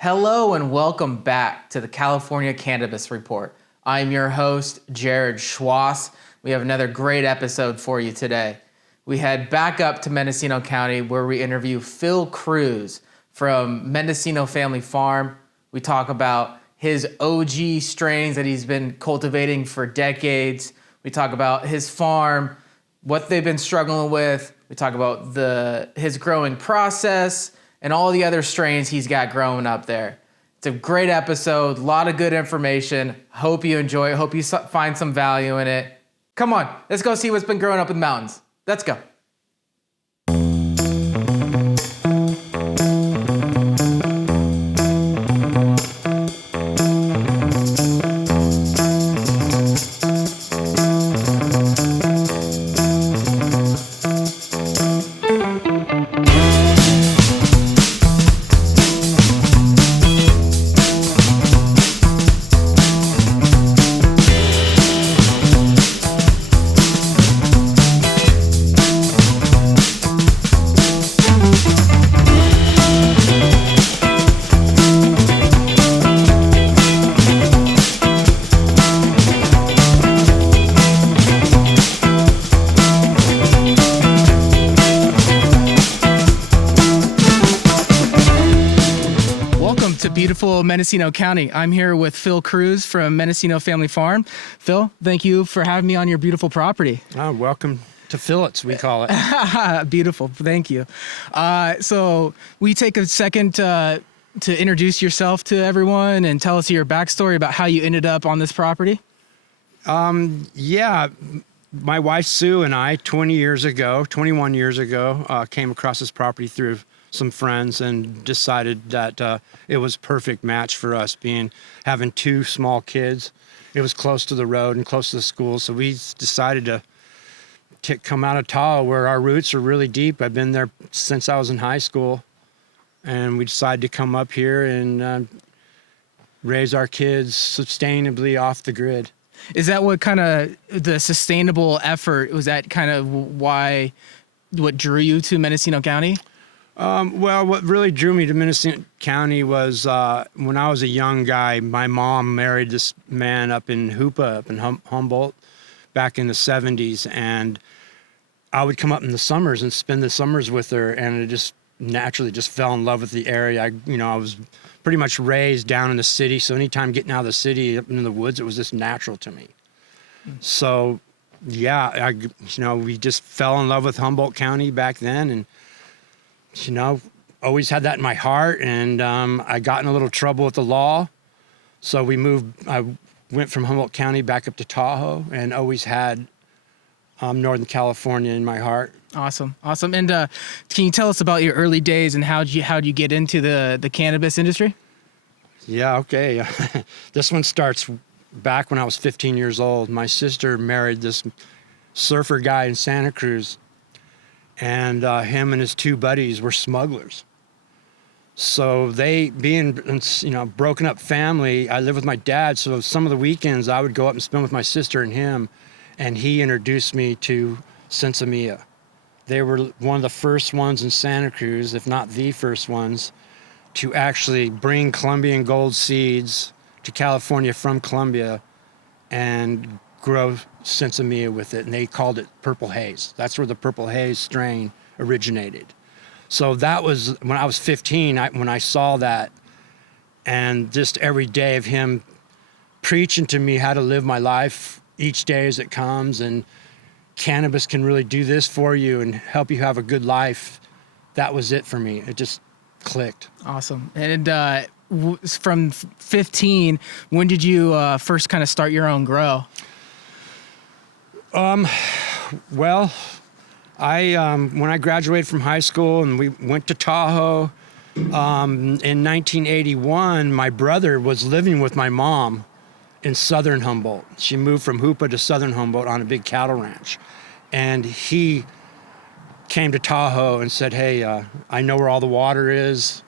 Hello and welcome back to the California Cannabis Report. I'm your host, Jared Schwass. We have another great episode for you today. We head back up to Mendocino County where we interview Phil Cruz from Mendocino Family Farm. We talk about his OG strains that he's been cultivating for decades. We talk about his farm, what they've been struggling with. We talk about his growing process and all the other strains he's got growing up there. It's a great episode, a lot of good information. Hope you enjoy it. Hope you find some value in it. Come on, let's go see what's been growing up in the mountains. Let's go. Beautiful Mendocino County. I'm here with Phil Cruz from Mendocino Family Farm. Phil, thank you for having me on your beautiful property. Oh, welcome to Fillets, we call it. Beautiful, thank you. So we take a second to introduce yourself to everyone and tell us your backstory about how you ended up on this property. Yeah, my wife Sue and I, 21 years ago, came across this property through some friends and decided that it was perfect match for us, having two small kids. It was close to the road and close to the school, so we decided to come out of Tahoe where our roots are really deep. I've been there since I was in high school, and we decided to come up here and raise our kids sustainably off the grid. Is that what kind of the sustainable effort, was that kind of what drew you to Mendocino County? Well, what really drew me to Mendocino County was when I was a young guy, my mom married this man up in Hoopa, up in Humboldt, back in the 70s. And I would come up in the summers and spend the summers with her, and it just naturally just fell in love with the area. I was pretty much raised down in the city, so anytime getting out of the city up into the woods, it was just natural to me. So, yeah, we just fell in love with Humboldt County back then, and always had that in my heart, and I got in a little trouble with the law. So I went from Humboldt County back up to Tahoe, and always had Northern California in my heart. Awesome. And can you tell us about your early days and how'd you get into the cannabis industry? Yeah, okay. This one starts back when I was 15 years old. My sister married this surfer guy in Santa Cruz, and him and his two buddies were smugglers. So they, being, broken up family, I lived with my dad, so some of the weekends I would go up and spend with my sister and him, and he introduced me to Sensimilla. They were one of the first ones in Santa Cruz, if not the first ones, to actually bring Colombian gold seeds to California from Colombia and grow Sensimilla with it, and they called it Purple Haze. That's where the Purple Haze strain originated. So that was when I was 15, when I saw that, and just every day of him preaching to me how to live my life each day as it comes, and cannabis can really do this for you and help you have a good life. That was it for me. It just clicked. Awesome. And from 15, when did you first kind of start your own grow? Well, when I graduated from high school and we went to Tahoe, in 1981, my brother was living with my mom in southern Humboldt. She moved from Hoopa to southern Humboldt on a big cattle ranch. And he came to Tahoe and said, hey, I know where all the water is.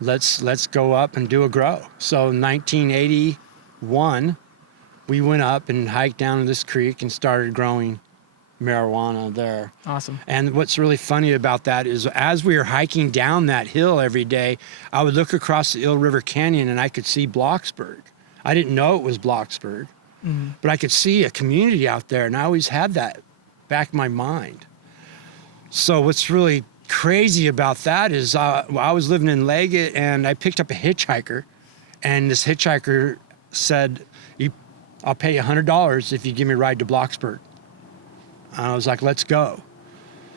Let's go up and do a grow. So in 1981, we went up and hiked down this creek and started growing marijuana there. Awesome. And what's really funny about that is as we were hiking down that hill every day, I would look across the Eel River Canyon and I could see Blocksburg. I didn't know it was Blocksburg, but I could see a community out there, and I always had that back in my mind. So what's really crazy about that is I was living in Leggett, and I picked up a hitchhiker, and this hitchhiker said, I'll pay you $100 if you give me a ride to Blocksburg. And I was like, let's go.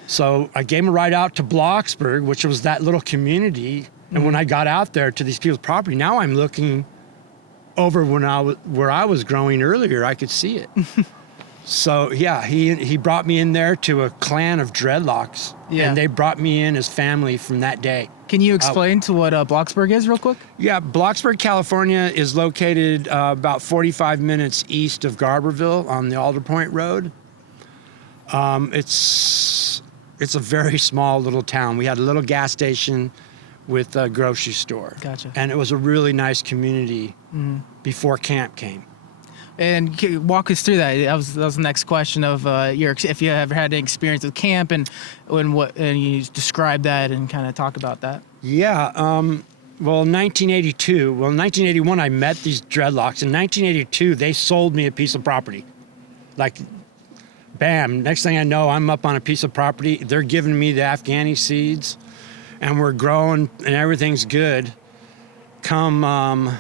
So I gave him a ride out to Blocksburg, which was that little community. And when I got out there to these people's property, now I'm looking over where I was growing earlier, I could see it. So yeah, he brought me in there to a clan of dreadlocks, and they brought me in as family from that day. Can you explain to what Blocksburg is real quick? Yeah, Blocksburg, California is located about 45 minutes east of Garberville on the Alder Point Road. It's a very small little town. We had a little gas station with a grocery store. Gotcha. And it was a really nice community before camp came. And walk us through that. That was the next question of if you ever had any experience with camp and you describe that and kind of talk about that. Yeah. Well, in 1981, I met these dreadlocks. In 1982, they sold me a piece of property. Like, bam, next thing I know, I'm up on a piece of property. They're giving me the Afghani seeds, and we're growing, and everything's good. Come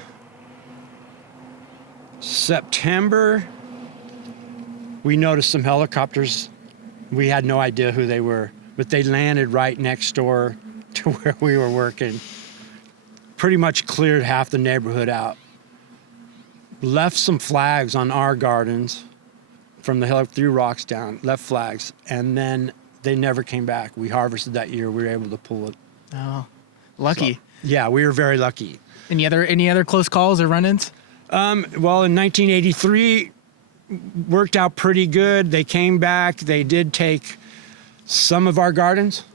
September, we noticed some helicopters. We had no idea who they were, but they landed right next door to where we were working. Pretty much cleared half the neighborhood out. Left some flags on our gardens from the hill, threw rocks down, left flags, and then they never came back. We harvested that year. We were able to pull it. Oh, lucky. So, yeah, we were very lucky. Any other close calls or run-ins? Well, in 1983, worked out pretty good. They came back. They did take some of our gardens.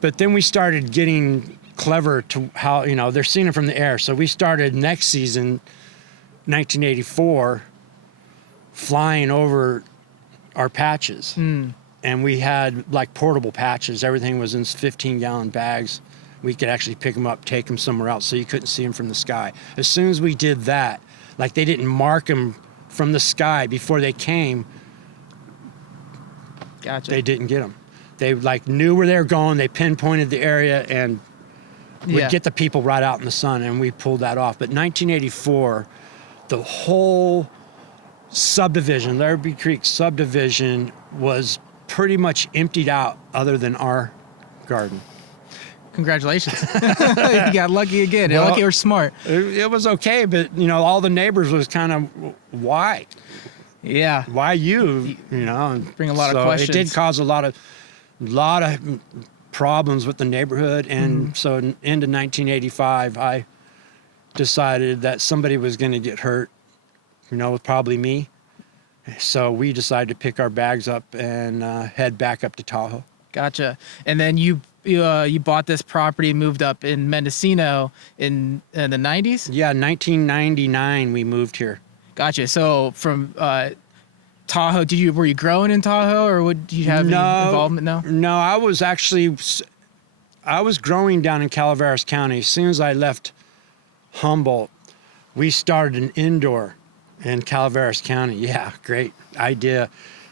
But then we started getting clever to how, they're seeing it from the air. So we started next season, 1984, flying over our patches. And we had like portable patches. Everything was in 15-gallon bags. We could actually pick them up, take them somewhere else so you couldn't see them from the sky. As soon as we did that, like they didn't mark them from the sky before they came, Gotcha. They didn't get them. They like knew where they were going. They pinpointed the area and would get the people right out in the sun, and we pulled that off. But 1984, the whole subdivision, Larrabee Creek subdivision, was pretty much emptied out other than our garden. Congratulations. You got lucky again. Well, lucky or smart. It was okay, but, all the neighbors was kind of, why? Yeah. Why you? Bring a lot of questions. It did cause a lot of problems with the neighborhood. And so into 1985, I decided that somebody was going to get hurt, probably me. So we decided to pick our bags up and head back up to Tahoe. Gotcha. And then you bought this property, moved up in Mendocino in the 90s? Yeah, 1999 we moved here. Gotcha. So from Tahoe, were you growing in Tahoe, or did you have any involvement? No, I was growing down in Calaveras County. As soon as I left Humboldt, we started an indoor in Calaveras County. Yeah, great idea.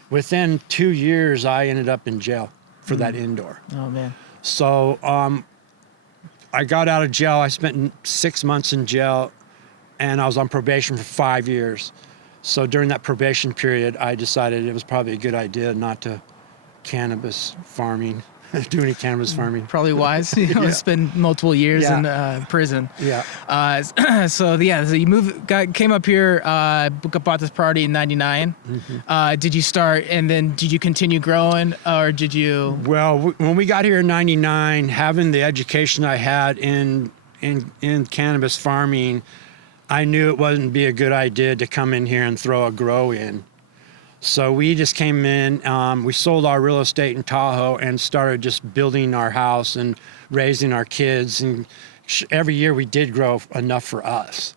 Within 2 years, I ended up in jail for that indoor. Oh, man. So I got out of jail. I spent 6 months in jail, and I was on probation for 5 years. So during that probation period, I decided it was probably a good idea not to cannabis farming, do any cannabis farming. Probably wise. Spend multiple years in prison. Yeah. So you came up here, bought this property in 99. Did you start, and then did you continue growing, or did you? Well, when we got here in 99, having the education I had in cannabis farming, I knew it wouldn't be a good idea to come in here and throw a grow in. So we just came in, we sold our real estate in Tahoe and started just building our house and raising our kids. And every year we did grow enough for us.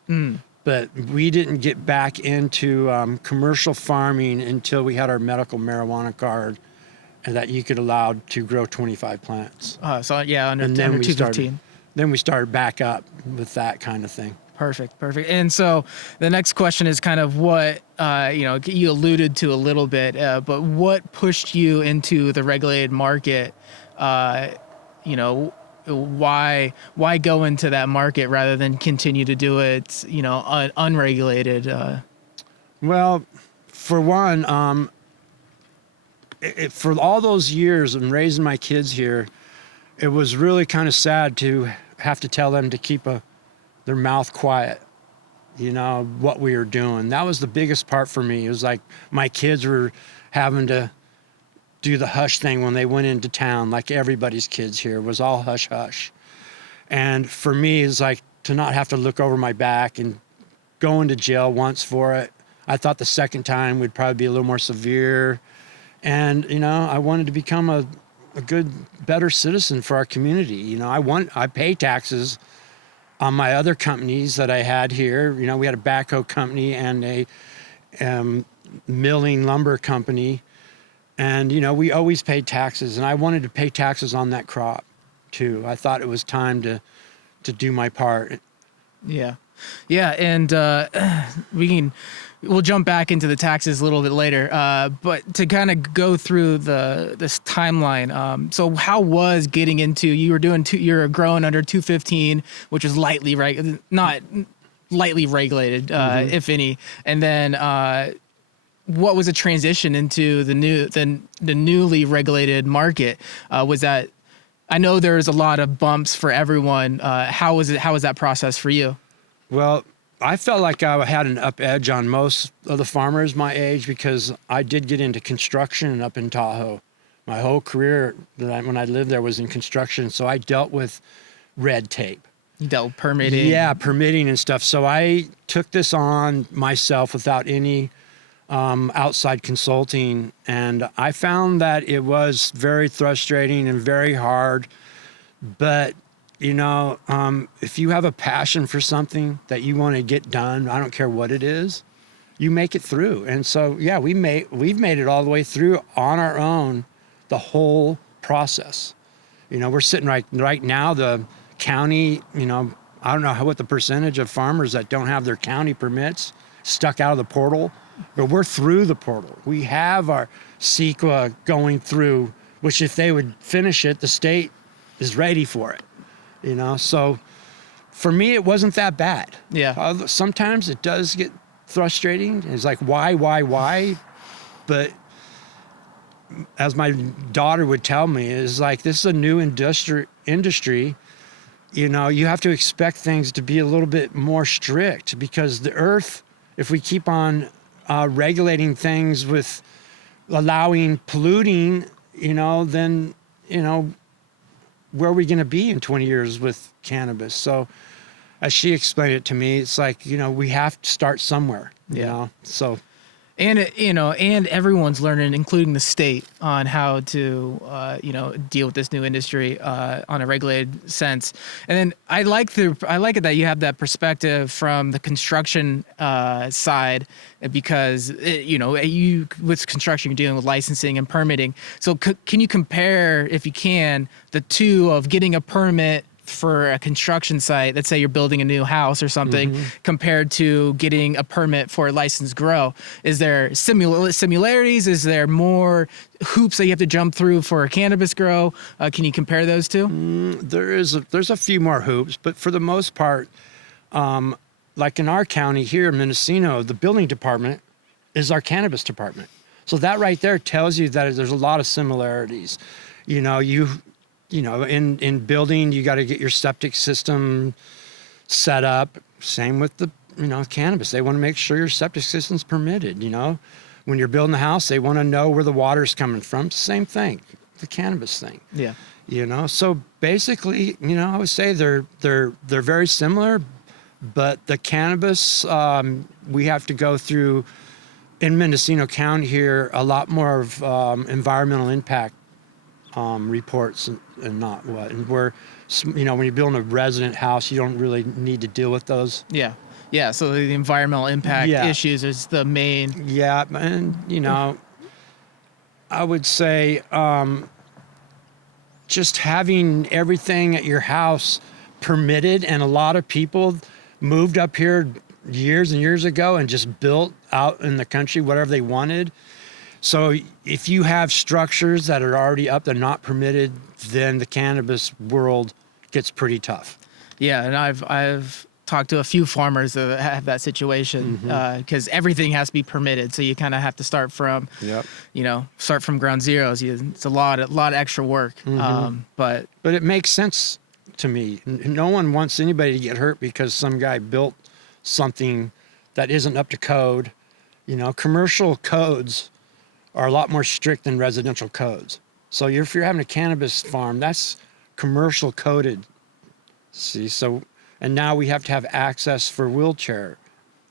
but we didn't get back into commercial farming until we had our medical marijuana card, and that you could allow to grow 25 plants. So yeah, under And then under we 215. Then we started back up with that kind of thing. Perfect. And so the next question is kind of what you alluded to a little bit, but what pushed you into the regulated market? Why go into that market rather than continue to do it, unregulated? Well, for one, for all those years and raising my kids here, it was really kind of sad to have to tell them to keep their mouth quiet, what we were doing. That was the biggest part for me. It was like my kids were having to do the hush thing when they went into town, like everybody's kids here was all hush hush. And for me, it's like to not have to look over my back and go into jail once for it. I thought the second time would probably be a little more severe. And, I wanted to become a good, better citizen for our community. I pay taxes on my other companies that I had here. We had a backhoe company and a milling lumber company. And, we always paid taxes. And I wanted to pay taxes on that crop, too. I thought it was time to do my part. Yeah. Yeah. And we'll jump back into the taxes a little bit later. But to kind of go through this timeline. So how was getting into, you're growing under 215, which is not lightly regulated, if any. And then, what was the transition into the newly regulated market? Was that, I know there's a lot of bumps for everyone. How was that process for you? Well, I felt like I had an up edge on most of the farmers my age because I did get into construction up in Tahoe. My whole career when I lived there was in construction, so I dealt with red tape. You dealt with permitting? Yeah, permitting and stuff. So I took this on myself without any outside consulting, and I found that it was very frustrating and very hard. But if you have a passion for something that you want to get done, I don't care what it is, you make it through. And so, yeah, we've made it all the way through on our own, the whole process. We're sitting right now, the county, I don't know what the percentage of farmers that don't have their county permits stuck out of the portal, but we're through the portal. We have our CEQA going through, which if they would finish it, the state is ready for it. So for me, it wasn't that bad. Yeah. Sometimes it does get frustrating. It's like, why? But as my daughter would tell me, is like, this is a new industry. You have to expect things to be a little bit more strict because the earth, if we keep on regulating things with allowing polluting, then, where are we going to be in 20 years with cannabis? So as she explained it to me, it's like, we have to start somewhere, so. And and everyone's learning, including the state, on how to deal with this new industry on a regulated sense. And then I like it that you have that perspective from the construction side, because you with construction you're dealing with licensing and permitting. So can you compare, if you can, the two of getting a permit for a construction site, let's say you're building a new house or something, compared to getting a permit for a licensed grow? Is there similarities? Is there more hoops that you have to jump through for a cannabis grow? Can you compare those two? There's a few more hoops, but for the most part, like in our county here in Mendocino, the building department is our cannabis department. So that right there tells you that there's a lot of similarities. In building, you got to get your septic system set up. Same with the, cannabis. They want to make sure your septic system's permitted, When you're building a house, they want to know where the water's coming from. Same thing, the cannabis thing. Yeah. So basically, I would say they're very similar, but the cannabis, we have to go through, in Mendocino County here, a lot more of environmental impact reports and not what. And where, when you're building a resident house, you don't really need to deal with those. Yeah. Yeah, so the environmental impact issues is the main. Yeah, and I would say just having everything at your house permitted, and a lot of people moved up here years and years ago and just built out in the country whatever they wanted. So if you have structures that are already up, they're not permitted, then the cannabis world gets pretty tough. Yeah, and I've talked to a few farmers that have that situation because everything has to be permitted. So you kind of have to start from, start from ground zeros. It's a lot of extra work. But it makes sense to me. No one wants anybody to get hurt because some guy built something that isn't up to code. Commercial codes are a lot more strict than residential codes. So if you're having a cannabis farm, that's commercial coded. See, and now we have to have access for wheelchair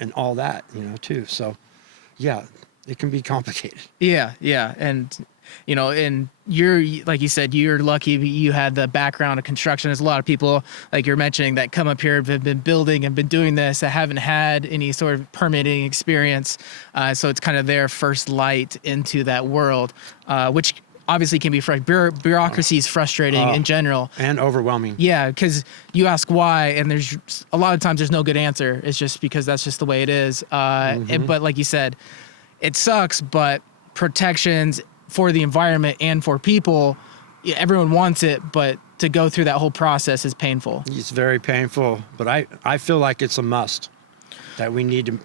and all that, too. So, yeah, it can be complicated. Yeah. And, and you're, like you said, you're lucky you had the background of construction. There's a lot of people, like you're mentioning, that come up here, have been building and been doing this, that haven't had any sort of permitting experience. So it's kind of their first light into that world, which obviously can be frustrating. Bureaucracy is frustrating in general. And overwhelming. Yeah, because you ask why, and there's a lot of times there's no good answer. It's just because that's just the way it is. But like you said, it sucks, but protections for the environment and for people, everyone wants it, but to go through that whole process is painful. It's very painful, but I feel like it's a must that we need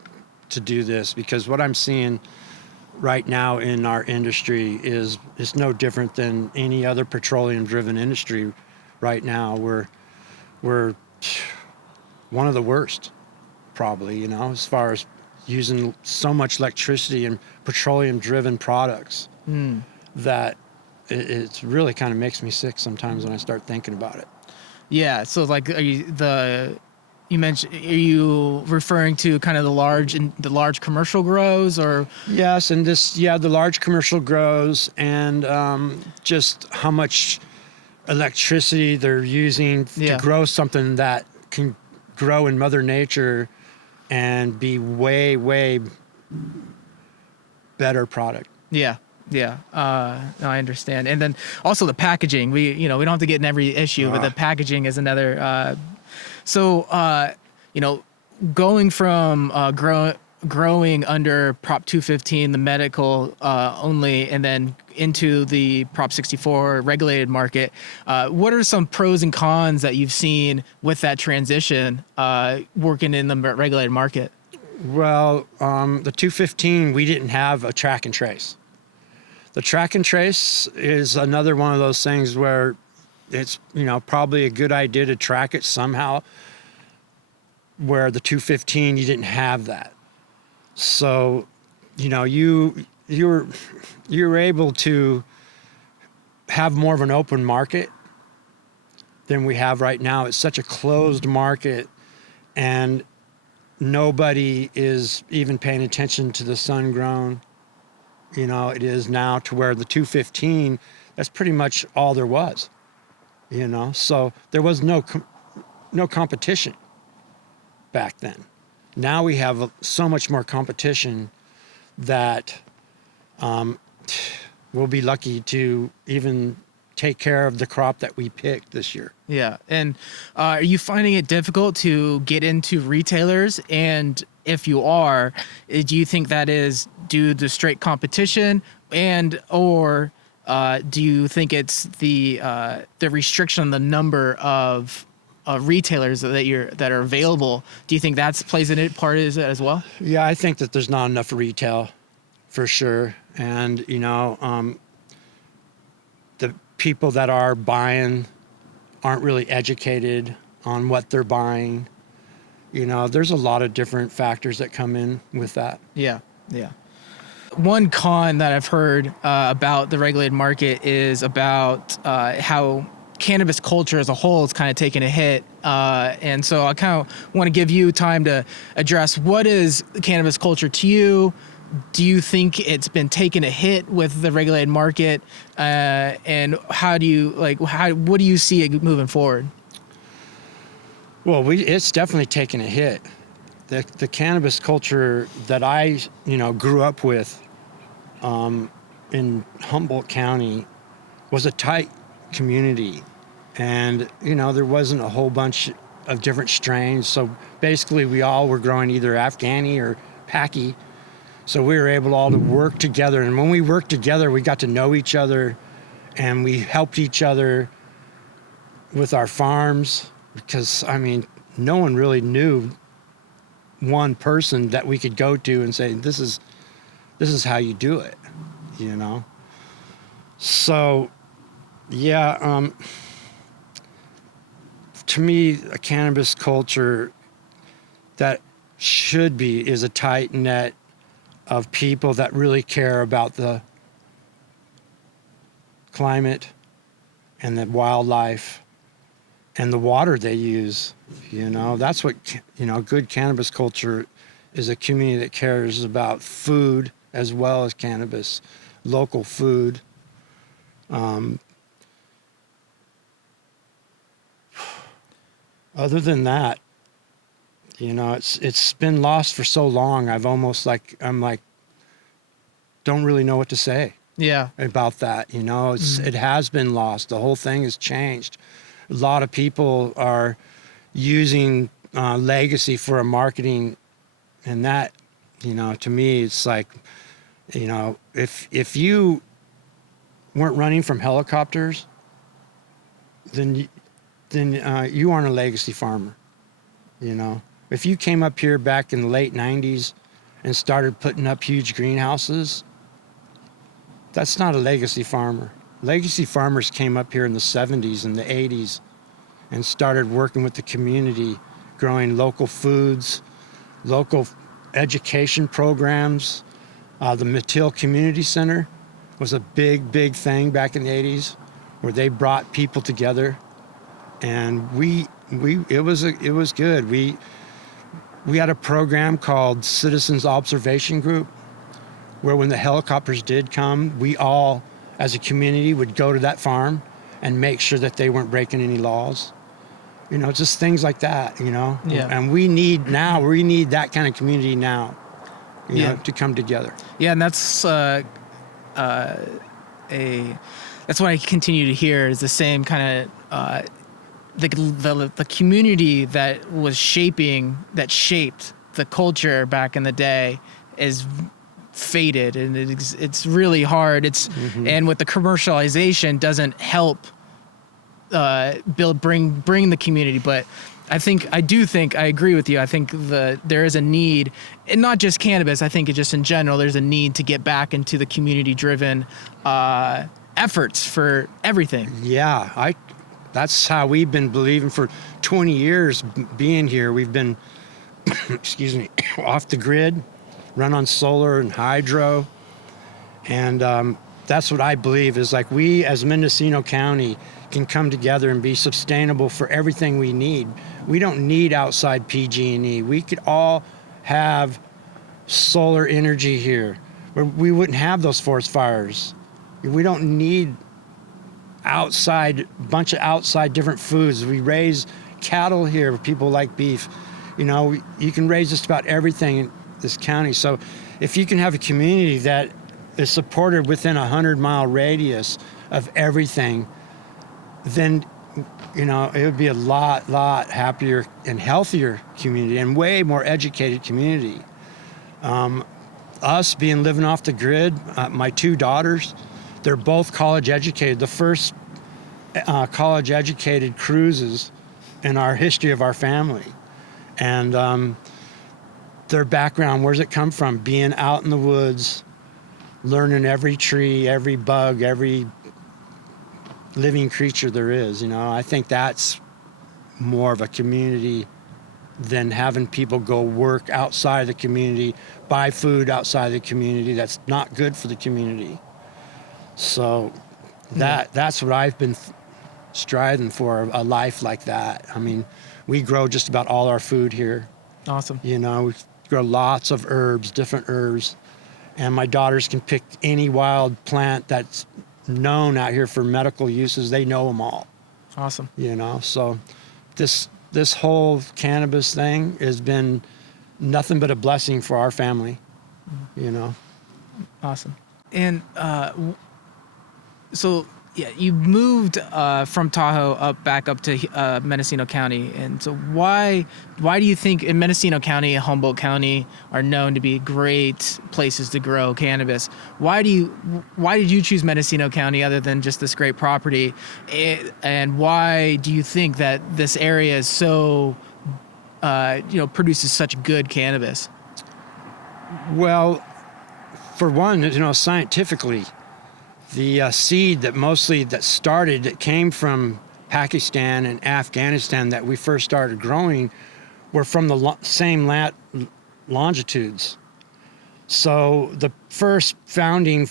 to do this, because what I'm seeing right now in our industry is no different than any other petroleum-driven industry right now. We're one of the worst, probably, as far as using so much electricity and petroleum-driven products that it really kind of makes me sick sometimes when I start thinking about it. Yeah, so like you mentioned, are you referring to kind of the large commercial grows, or? Yes, and the large commercial grows, and just how much electricity they're using to grow something that can grow in Mother Nature and be way, way better product. Yeah. No, I understand. And then also the packaging. We don't have to get in every issue, but the packaging is another. Going from growing under Prop 215, the medical only, and then into the Prop 64 regulated market, what are some pros and cons that you've seen with that transition working in the regulated market? Well, the 215, we didn't have a track and trace. The track and trace is another one of those things where it's, probably a good idea to track it somehow, where the 215, you didn't have that. So, you were able to have more of an open market than we have right now. It's such a closed market, and nobody is even paying attention to the sun grown. It is now, to where the 215, that's pretty much all there was, so there was no competition back then. Now we have so much more competition that we'll be lucky to even take care of the crop that we picked this year. Yeah. And are you finding it difficult to get into retailers? And if you are, do you think that is due to straight competition, or do you think it's the restriction on the number of retailers that are available? Do you think that's plays in it part is it as well? Yeah, I think that there's not enough retail, for sure. And the people that are buying aren't really educated on what they're buying. There's a lot of different factors that come in with that. Yeah. One con that I've heard about the regulated market is about how cannabis culture as a whole is kind of taking a hit. And so I kind of want to give you time to address, what is cannabis culture to you? Do you think it's been taking a hit with the regulated market? And what do you see it moving forward? Well, it's definitely taken a hit. the cannabis culture that I, grew up with in Humboldt County was a tight community. And, there wasn't a whole bunch of different strains. So basically we all were growing either Afghani or Paki. So we were able all to work together. And when we worked together, we got to know each other, and we helped each other with our farms, because, no one really knew one person that we could go to and say, this is how you do it, So, yeah, to me, a cannabis culture that is a tight net of people that really care about the climate and the wildlife and the water they use. That's what, good cannabis culture is, a community that cares about food as well as cannabis, local food. Other than that, it's been lost for so long. I'm don't really know what to say. Yeah. About that. It has been lost. The whole thing has changed. A lot of people are using legacy for a marketing, and that, to me, it's like, if you weren't running from helicopters, then you aren't a legacy farmer. If you came up here back in the late 90s and started putting up huge greenhouses, that's not a legacy farmer. Legacy farmers came up here in the 70s and the 80s and started working with the community, growing local foods, local education programs. The Mattil Community Center was a big thing back in the 80s, where they brought people together, and it was good. We had a program called Citizens Observation Group, where when the helicopters did come, we all, as a community, would go to that farm and make sure that they weren't breaking any laws. Just things like that, Yeah. And we need that kind of community now, to come together. Yeah, and that's that's what I continue to hear, is the same kind of the community that shaped the culture back in the day is faded, and it's really hard. And with the commercialization doesn't help bring the community. But I agree with you. I think there is a need, and not just cannabis. I think it just in general, there's a need to get back into the community-driven efforts for everything. Yeah, that's how we've been believing for 20 years being here. We've been, off the grid, run on solar and hydro. And that's what I believe is, like, we as Mendocino County can come together and be sustainable for everything we need. We don't need outside PG&E. We could all have solar energy here, where we wouldn't have those forest fires. We don't need bunch of outside different foods. We raise cattle here. People like beef. You can raise just about everything in this county. So if you can have a community that is supported within a 100-mile radius of everything, then it would be a lot happier and healthier community, and way more educated community. Us living off the grid, my two daughters, they're both college educated. The first college educated Cruzes in our history of our family. And their background, where's it come from? Being out in the woods, learning every tree, every bug, every living creature there is. I think that's more of a community than having people go work outside of the community, buy food outside of the community that's not good for the community. So that's what I've been striving for, a life like that. We grow just about all our food here. Awesome. We grow lots of herbs, different herbs, and my daughters can pick any wild plant that's known out here for medical uses. They know them all. Awesome. So this whole cannabis thing has been nothing but a blessing for our family, you know. Awesome. And so, yeah, you moved from Tahoe back up to Mendocino County. And so why do you think in Mendocino County and Humboldt County are known to be great places to grow cannabis? Why did you choose Mendocino County other than just this great property? And why do you think that this area is so, produces such good cannabis? Well, for one, you know, scientifically, the seed that came from Pakistan and Afghanistan that we first started growing were from the same longitudes. So the first founding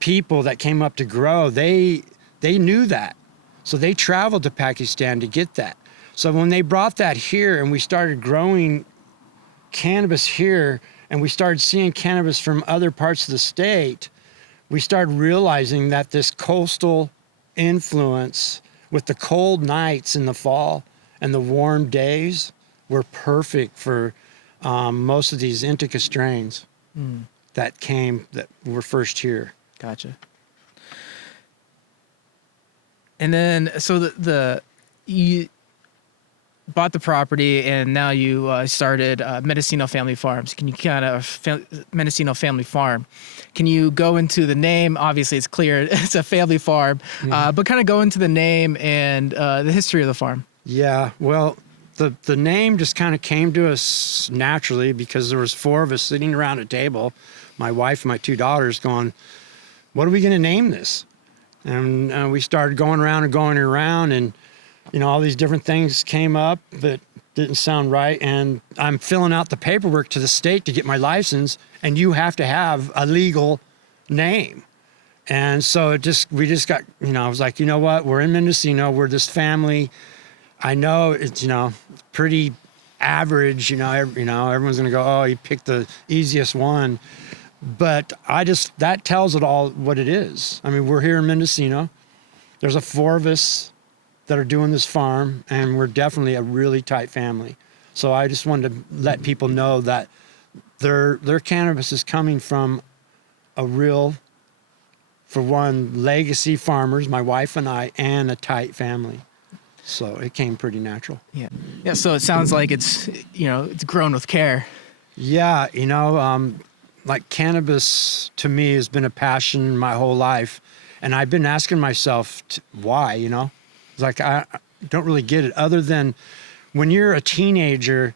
people that came up to grow, they knew that. So they traveled to Pakistan to get that. So when they brought that here and we started growing cannabis here and we started seeing cannabis from other parts of the state, we started realizing that this coastal influence with the cold nights in the fall and the warm days were perfect for most of these indica strains that were first here. Gotcha. And then, so you bought the property, and now you started Mendocino Family Farms. Can you Mendocino Family Farm? Can you go into the name? Obviously, it's clear it's a family farm, but kind of go into the name and the history of the farm. Yeah, well, the name just kind of came to us naturally because there was 4 of us sitting around a table, my wife and my 2 daughters, going, "What are we going to name this?" And we started going around, and you know, all these different things came up that didn't sound right. And I'm filling out the paperwork to the state to get my license, and you have to have a legal name. And so we just got, you know, I was like, you know what? We're in Mendocino. We're this family. I know it's, you know, pretty average, everyone's going to go, "Oh, you picked the easiest one." But that tells it all what it is. I mean, we're here in Mendocino. There's 4 of us that are doing this farm, and we're definitely a really tight family. So I just wanted to let people know that their cannabis is coming from for one, legacy farmers, my wife and I, and a tight family. So it came pretty natural. Yeah. Yeah. So it sounds like it's grown with care. Yeah. Like cannabis to me has been a passion my whole life. And I've been asking myself why, Like, I don't really get it, other than when you're a teenager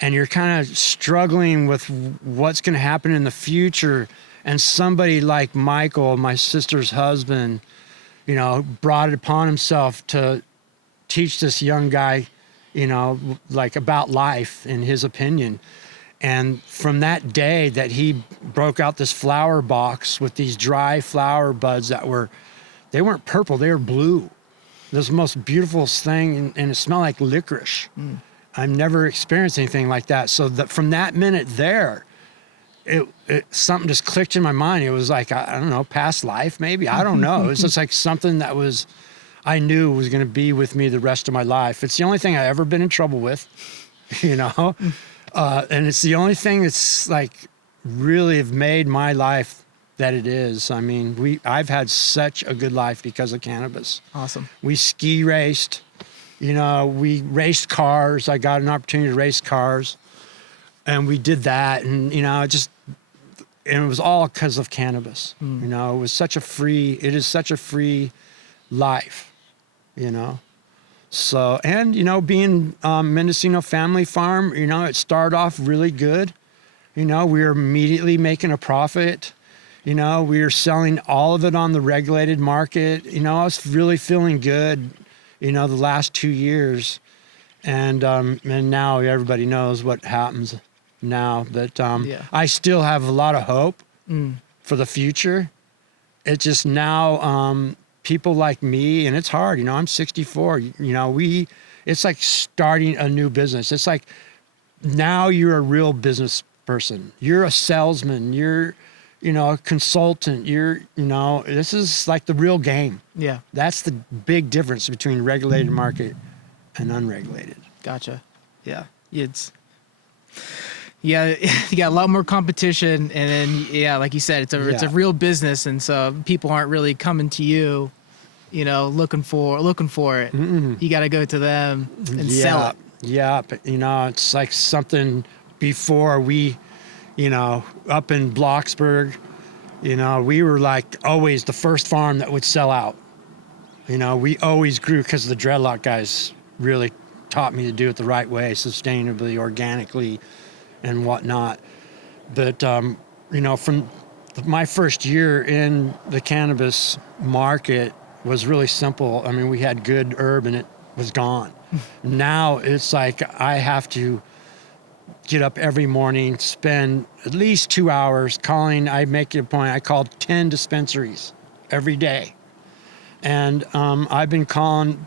and you're kind of struggling with what's going to happen in the future, and somebody like Michael, my sister's husband, brought it upon himself to teach this young guy, like about life in his opinion. And from that day that he broke out this flower box with these dry flower buds they weren't purple, they were blue. It was the most beautiful thing, and it smelled like licorice. I've never experienced anything like that. So from that minute there, something just clicked in my mind. It was like, I don't know, past life maybe. I don't know. It was just like something that I knew was going to be with me the rest of my life. It's the only thing I've ever been in trouble with, and it's the only thing that's like really have made my life that it is. I mean, I've had such a good life because of cannabis. Awesome. We ski raced, we raced cars. I got an opportunity to race cars, and we did that. And, it was all because of cannabis. It is such a free life, So, and, being Mendocino Family Farm, it started off really good. We were immediately making a profit. We were selling all of it on the regulated market. I was really feeling good, the last 2 years. And now everybody knows what happens now. But I still have a lot of hope for the future. It's just now people like me, and it's hard. I'm 64. It's like starting a new business. It's like now you're a real business person. You're a salesman. You're a consultant, this is like the real game. Yeah. That's the big difference between regulated market and unregulated. Gotcha. Yeah. Yeah, you got a lot more competition, and then like you said, it's a real business, and so people aren't really coming to you, looking for it. Mm-mm. You got to go to them and sell it. Yeah, but it's like something before we, up in Bloxburg, we were like always the first farm that would sell out. We always grew because the dreadlock guys really taught me to do it the right way, sustainably, organically, and whatnot. But, from my first year in the cannabis market was really simple. I mean, we had good herb and it was gone. Now it's like I have to get up every morning, spend at least 2 hours calling. I make it a point. I called 10 dispensaries every day. And I've been calling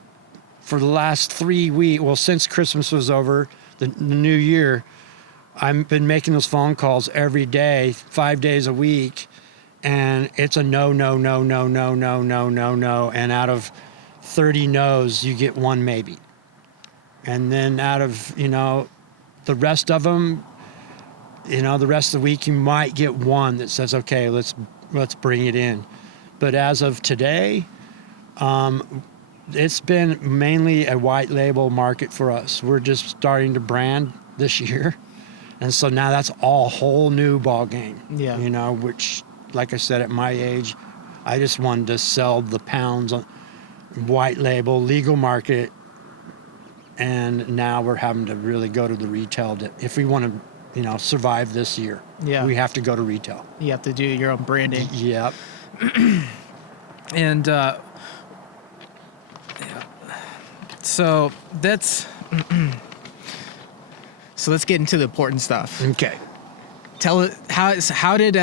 for the last 3 weeks. Well, since Christmas was over, the new year, I've been making those phone calls every day, 5 days a week. And it's a no. And out of 30 no's, you get one maybe. And then out of, the rest of them, the rest of the week, you might get one that says, okay, let's bring it in. But as of today, it's been mainly a white label market for us. We're just starting to brand this year. And so now that's all whole new ball game. Yeah. Which, like I said, at my age, I just wanted to sell the pounds on white label, legal market. And now we're having to really go to the retail. If we want to, survive this year, we have to go to retail. You have to do your own branding. Yep. And so that's so let's get into the important stuff. Okay. Tell it how did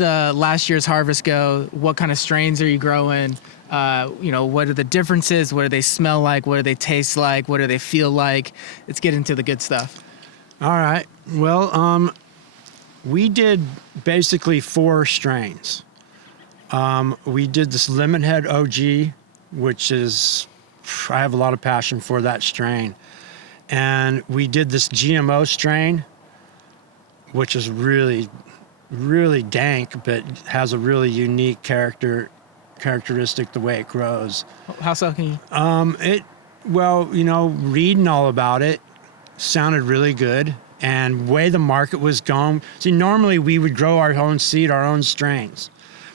last year's harvest go? What kind of strains are you growing? What are the differences? What do they smell like? What do they taste like? What do they feel like? Let's get into the good stuff. All right. Well, we did basically 4 strains. We did this Lemonhead OG, which is, I have a lot of passion for that strain. And we did this GMO strain, which is really, really dank, but has a really unique characteristic the way it grows. How so? Can you? Reading all about it sounded really good. And way the market was going. See, normally we would grow our own seed, our own strains.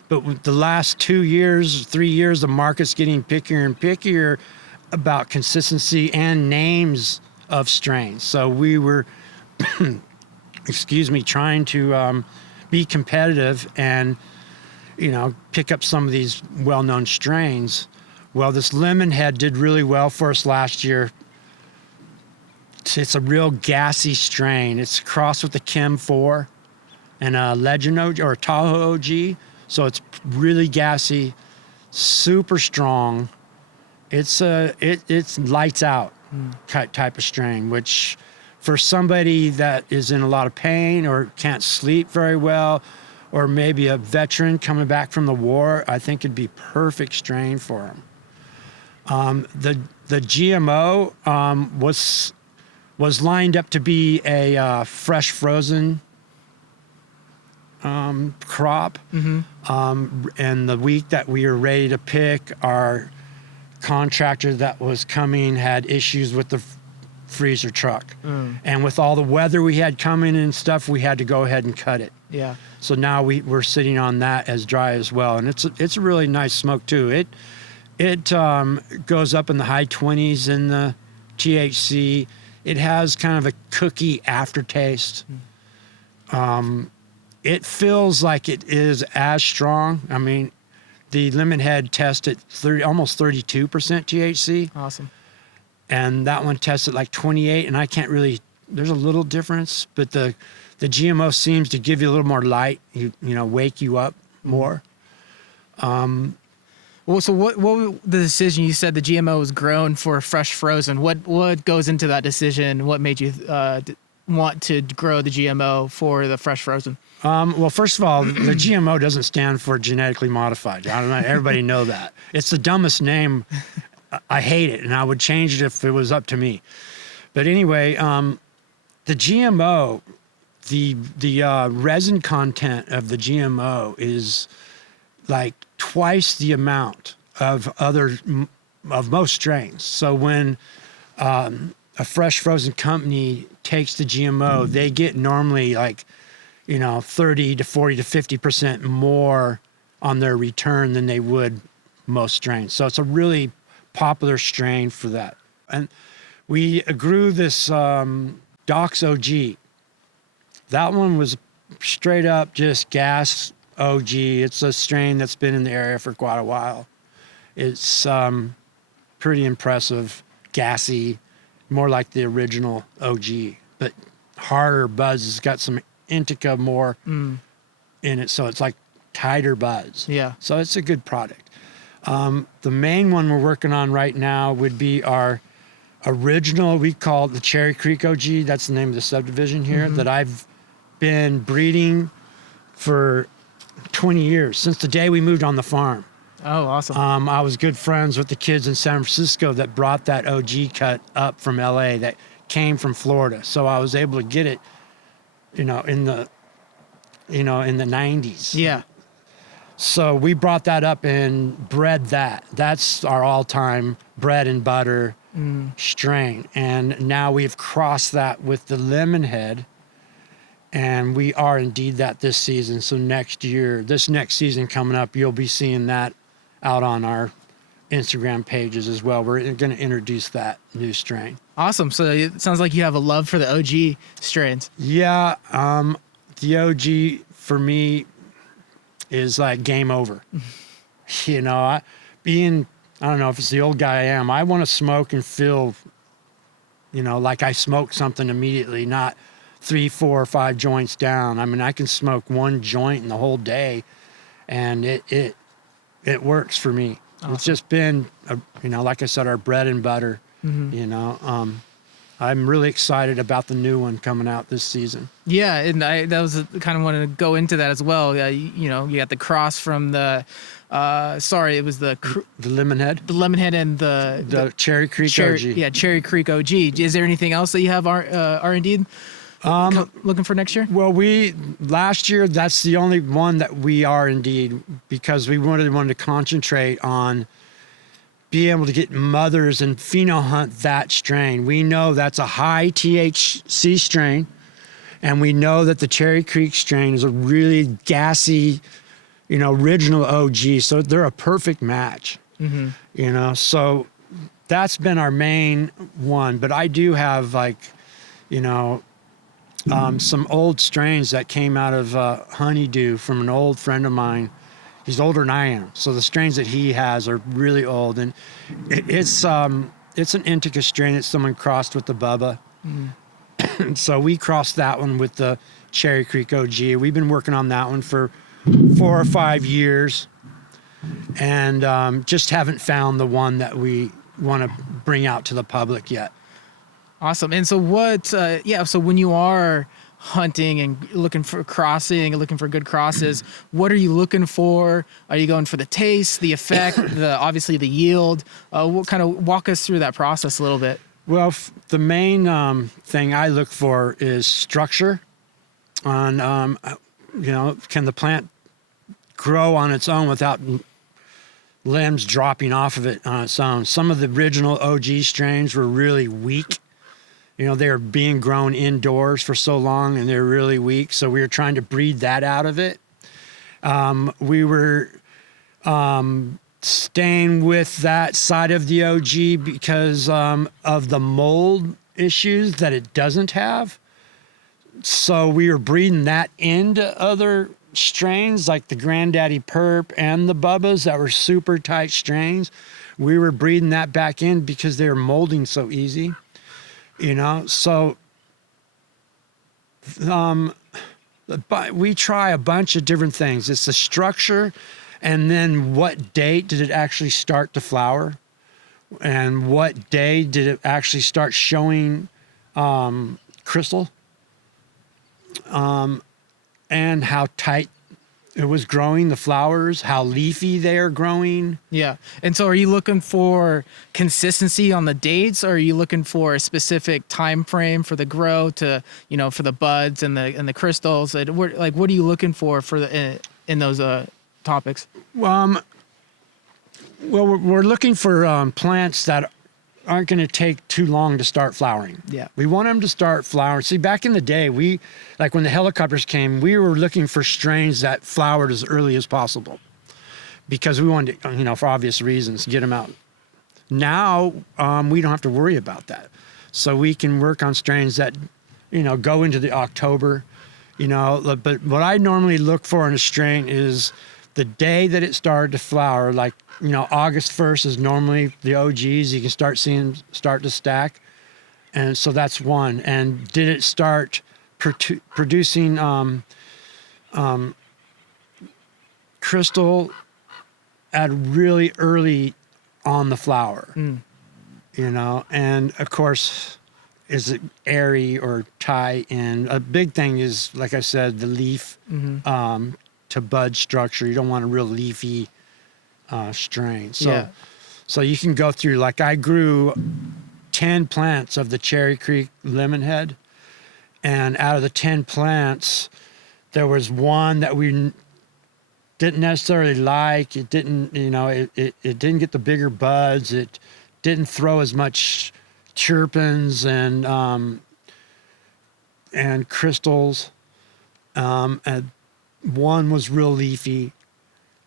But with the last 2 years, 3 years, the market's getting pickier and pickier about consistency and names of strains. So we were, trying to be competitive and, pick up some of these well-known strains. Well, this Lemonhead did really well for us last year. It's a real gassy strain. It's crossed with the Chem 4 and a Legend OG or a Tahoe OG. So it's really gassy, super strong. It's lights out type of strain, which for somebody that is in a lot of pain or can't sleep very well, or maybe a veteran coming back from the war, I think it'd be perfect strain for them. The GMO was lined up to be a fresh frozen crop. Mm-hmm. And the week that we were ready to pick, our contractor that was coming had issues with the freezer truck. And with all the weather we had coming and stuff, we had to go ahead and cut it. Yeah. So now we're sitting on that as dry as well. And it's a really nice smoke too. It goes up in the high 20s in the THC. It has kind of a cookie aftertaste. It feels like it is as strong. I mean, the Lemonhead tested almost 32% THC. Awesome. And that one tested like 28, and I can't really, there's a little difference, but the GMO seems to give you a little more light, wake you up more. Well, so what the decision, you said the GMO was grown for fresh frozen. What goes into that decision? What made you want to grow the GMO for the fresh frozen? Well, first of all, the GMO doesn't stand for genetically modified. I don't know. Everybody know that. It's the dumbest name. I hate it, and I would change it if it was up to me. But anyway, the GMO the resin content of the GMO is like twice the amount of most strains. So when a fresh frozen company takes the GMO, they get normally like, 30 to 40 to 50% more on their return than they would most strains. So it's a really popular strain for that. And we grew this Dox OG. That one was straight up just gas OG. It's a strain that's been in the area for quite a while. It's pretty impressive, gassy, more like the original OG, but harder buzz. It's got some indica more in it, so it's like tighter buzz. Yeah. So it's a good product. The main one we're working on right now would be our original, we call it the Cherry Creek OG. That's the name of the subdivision here that I've been breeding for 20 years, since the day we moved on the farm. Oh, awesome. I was good friends with the kids in San Francisco that brought that OG cut up from LA that came from Florida. So I was able to get it, in the 90s. Yeah. So we brought that up and bred that. That's our all-time bread and butter strain. And now we've crossed that with the lemon head, and we are indeed that this season. So this next season coming up, you'll be seeing that out on our Instagram pages as well. We're going to introduce that new strain. Awesome. So it sounds like you have a love for the OG strains. Yeah. The OG for me is like game over. I don't know if it's the old guy I am. I want to smoke and feel, like I smoked something immediately, not 3, 4, or 5 joints down. I mean, I can smoke one joint in the whole day, and it works for me. Awesome. It's just been, like I said, our bread and butter. I'm really excited about the new one coming out this season. Yeah, and that was kind of wanted to go into that as well. You got the cross from the, it was the lemon head. The lemon head and the Cherry Creek OG. Yeah, Cherry Creek OG. Is there anything else that you have R&D looking for next year? Well, last year, that's the only one that we are indeed, because we wanted to concentrate on being able to get mothers and pheno hunt that strain. We know that's a high THC strain, and we know that the Cherry Creek strain is a really gassy, original OG. So they're a perfect match. So that's been our main one. But I do have some old strains that came out of Honeydew from an old friend of mine. He's older than I am, so the strains that he has are really old, and it's an indica strain that someone crossed with the Bubba. So we crossed that one with the Cherry Creek OG. We've been working on that one for 4 or 5 years, and just haven't found the one that we want to bring out to the public yet. Awesome. And so so when you are hunting and looking for good crosses, what are you looking for? Are you going for the taste, the effect, obviously the yield? What kind of walk us through that process a little bit? Well, the main thing I look for is structure. On can the plant grow on its own without limbs dropping off of it on its own? Some of the original OG strains were really weak. They were being grown indoors for so long, and they're really weak. So we were trying to breed that out of it. We were staying with that side of the OG because of the mold issues that it doesn't have. So we were breeding that into other strains like the Granddaddy Perp and the Bubbas that were super tight strains. We were breeding that back in because they were molding so easy. So but we try a bunch of different things. It's the structure, and then what date did it actually start to flower, and what day did it actually start showing crystal, and how tight it was growing, the flowers, how leafy they are growing. Yeah. And so are you looking for consistency on the dates, or are you looking for a specific time frame for the grow to, for the buds and the crystals? Like, what are you looking for in those topics? Well, we're looking for plants that aren't going to take too long to start flowering. Yeah. We want them to start flowering. See, back in the day, like when the helicopters came, we were looking for strains that flowered as early as possible because we wanted to, for obvious reasons, get them out. Now, we don't have to worry about that. So we can work on strains that, go into the October, but what I normally look for in a strain is the day that it started to flower, like, August 1st is normally the OGs. You can start seeing them start to stack. And so that's one. And did it start producing crystal at really early on the flower? And of course, is it airy or tie in? A big thing is, like I said, the leaf to bud structure. You don't want a real leafy strain. So you can go through, like I grew 10 plants of the Cherry Creek Lemonhead, and out of the 10 plants, there was one that we didn't necessarily like. It didn't, it didn't get the bigger buds. It didn't throw as much terpenes and crystals. And one was real leafy.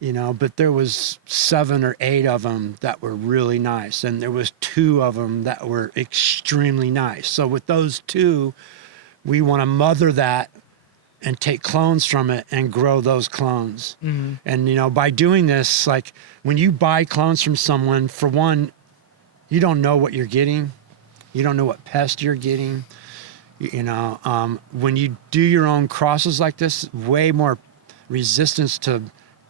But there was 7 or 8 of them that were really nice. And there was 2 of them that were extremely nice. So with those 2, we want to mother that and take clones from it and grow those clones. And, by doing this, like when you buy clones from someone, for one, you don't know what you're getting. You don't know what pest you're getting. When you do your own crosses like this, way more resistance to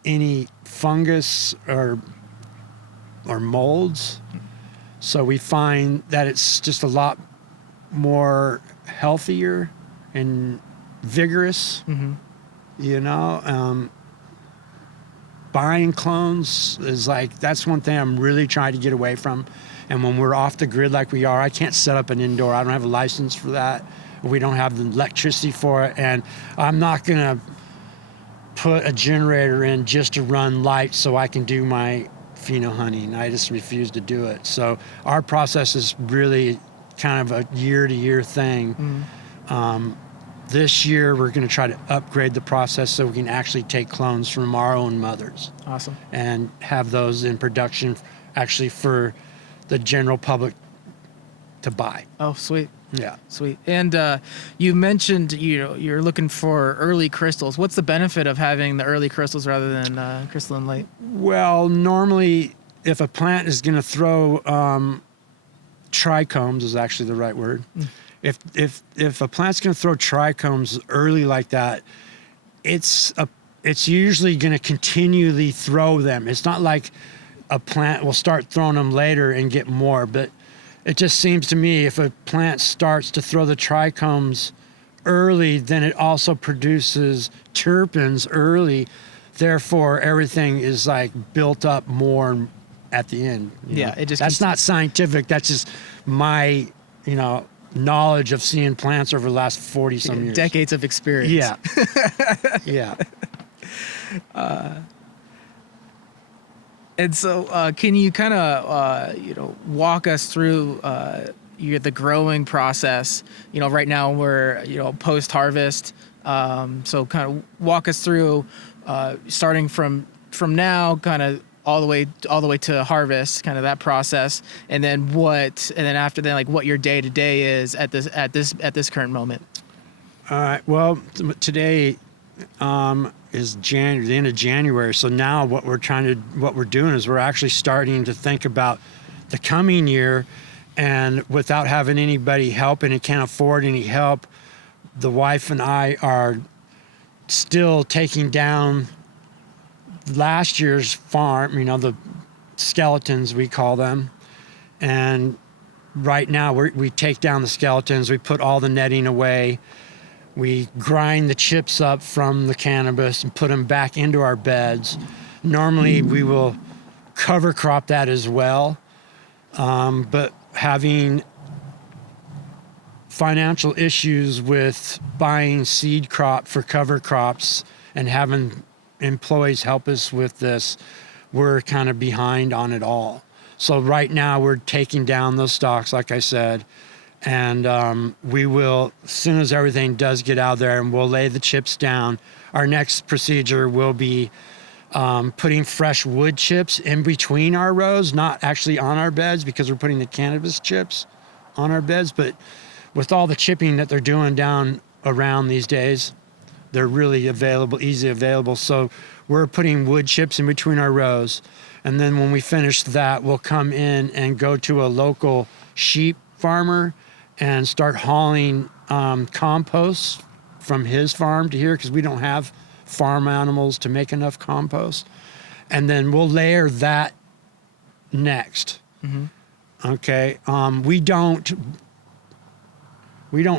any fungus or molds. So we find that it's just a lot more healthier and vigorous. Buying clones is that's one thing I'm really trying to get away from. And when we're off the grid like we are, I can't set up an indoor. I don't have a license for that. We don't have the electricity for it. And I'm not going to put a generator in just to run lights so I can do my pheno hunting. I just refuse to do it. So our process is really kind of a year-to-year thing. This year, we're going to try to upgrade the process so we can actually take clones from our own mothers. Awesome. And have those in production actually for the general public to buy. Oh, sweet. Yeah. Sweet. And you mentioned you're looking for early crystals. What's the benefit of having the early crystals rather than crystalline late? Well, normally if a plant is going to throw trichomes is actually the right word. If a plant's going to throw trichomes early like that, it's usually going to continually throw them. It's not like a plant will start throwing them later and get more, but it just seems to me if a plant starts to throw the trichomes early, then it also produces terpenes early. Therefore, everything is built up more at the end. That's not scientific. That's just my, knowledge of seeing plants over the last 40 some years. Decades of experience. Yeah. Yeah. And so, can you kind of, walk us through the growing process? Right now we're, post-harvest. So kind of walk us through starting from now, kind of all the way to harvest, kind of that process, and then after that, what your day to day is at this current moment. All right. Well, today is the end of January. So now what we're doing is we're actually starting to think about the coming year, and without having anybody helping and can't afford any help, the wife and I are still taking down last year's farm, the skeletons, we call them. And right now we take down the skeletons, we put all the netting away. We grind the chips up from the cannabis and put them back into our beds. Normally, we will cover crop that as well, but having financial issues with buying seed crop for cover crops and having employees help us with this, we're kind of behind on it all. So right now we're taking down those stocks, like I said, and we will, as soon as everything does get out there, and we'll lay the chips down. Our next procedure will be putting fresh wood chips in between our rows, not actually on our beds because we're putting the cannabis chips on our beds, but with all the chipping that they're doing down around these days, they're really available, easy available. So we're putting wood chips in between our rows. And then when we finish that, we'll come in and go to a local sheep farmer and start hauling compost from his farm to here because we don't have farm animals to make enough compost. And then we'll layer that next. Mm-hmm. Okay. We don't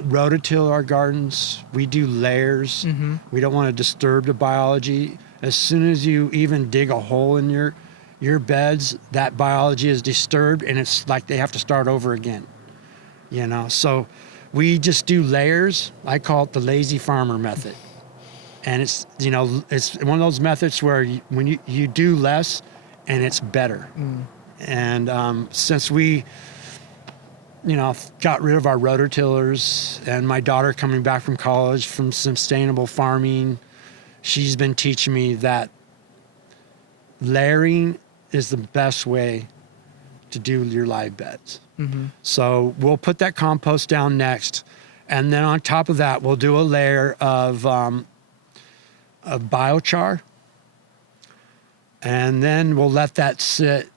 rototill our gardens. We do layers. Mm-hmm. We don't want to disturb the biology. As soon as you even dig a hole in your beds, that biology is disturbed, and it's like they have to start over again. You know, so we just do layers. I call it the lazy farmer method. And it's, you know, it's one of those methods where when you do less and it's better. Mm. And since we, you know, got rid of our rototillers, and my daughter coming back from college from sustainable farming, she's been teaching me that layering is the best way to do your live beds. Mm-hmm. So we'll put that compost down next, and then on top of that, we'll do a layer of biochar, and then we'll let that sit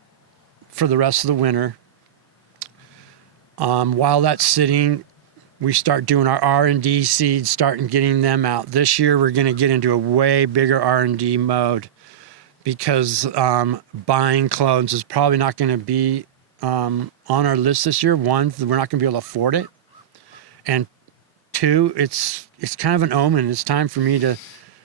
for the rest of the winter. While that's sitting, we start doing our R&D seeds, starting getting them out. This year, we're going to get into a way bigger R&D mode because buying clones is probably not going to be on our list this year. One, we're not going to be able to afford it. And two, it's kind of an omen. It's time for me to,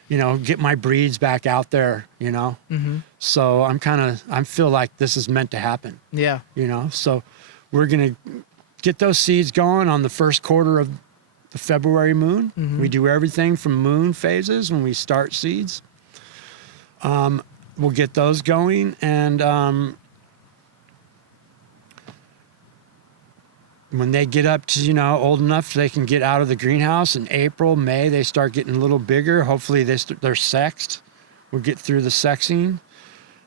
you know, get my breeds back out there, you know? Mm-hmm. So I feel like this is meant to happen. Yeah. You know, so we're going to get those seeds going on the first quarter of the February moon. Mm-hmm. We do everything from moon phases when we start seeds. We'll get those going, and when they get up to, you know, old enough they can get out of the greenhouse in April, May, they start getting a little bigger. Hopefully they're sexed. We'll get through the sexing.